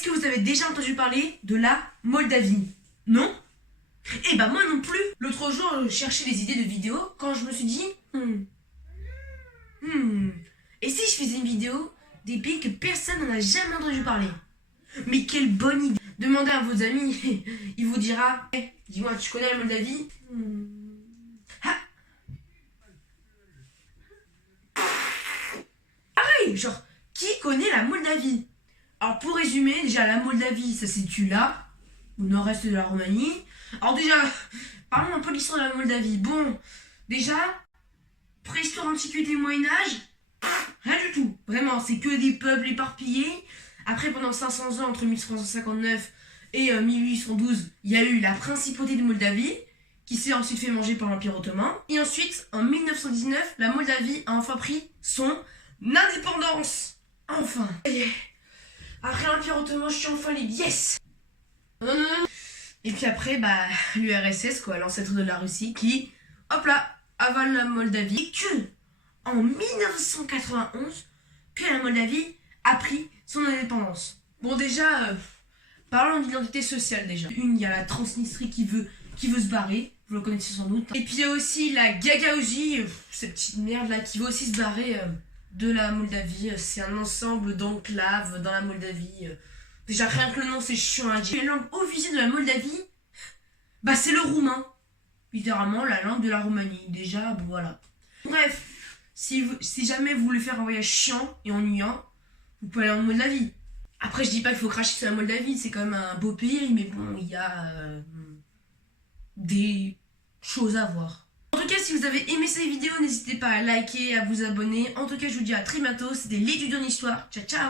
Est-ce que vous avez déjà entendu parler de la Moldavie? Non? Eh ben moi non plus. L'autre jour, je cherchais des idées de vidéos quand je me suis dit et si je faisais une vidéo des pays que personne n'en a jamais entendu parler? Mais quelle bonne idée! Demandez à vos amis, il vous dira dis-moi, tu connais la Moldavie? Ah. Pareil, genre, qui connaît la Moldavie? Alors pour résumer, déjà la Moldavie, ça se situe là, au nord-est de la Roumanie. Alors déjà, parlons un peu de l'histoire de la Moldavie. Bon, déjà, préhistoire, antiquité, Moyen-Âge, rien du tout. Vraiment, c'est que des peuples éparpillés. Après, pendant 500 ans, entre 1359 et 1812, il y a eu la principauté de Moldavie, qui s'est ensuite fait manger par l'Empire ottoman. Et ensuite, en 1919, la Moldavie a enfin pris son indépendance. Enfin. Après l'Empire ottoman, je suis enfin libre. Yes! Non. Et puis après, l'URSS, quoi, l'ancêtre de la Russie, qui, hop là, avale la Moldavie. Et que, en 1991, que la Moldavie a pris son indépendance. Bon, déjà, parlons d'identité sociale, déjà. Il y a la Transnistrie qui veut se barrer, vous le connaissez sans doute. Et puis il y a aussi la Gagaouzie, cette petite merde-là, qui veut aussi se barrer de la Moldavie. C'est un ensemble d'enclaves dans la Moldavie. Déjà, rien que le nom, c'est chiant à dire. La langue officielle de la Moldavie, c'est le roumain. Littéralement, la langue de la Roumanie. Déjà, voilà. Bref, si jamais vous voulez faire un voyage chiant et ennuyant, vous pouvez aller en Moldavie. Après, je dis pas qu'il faut cracher sur la Moldavie, c'est quand même un beau pays, mais bon, il y a des choses à voir. En tout cas, si vous avez aimé cette vidéo, n'hésitez pas à liker, à vous abonner. En tout cas, je vous dis à très bientôt. C'était l'étudiant en histoire. Ciao, ciao!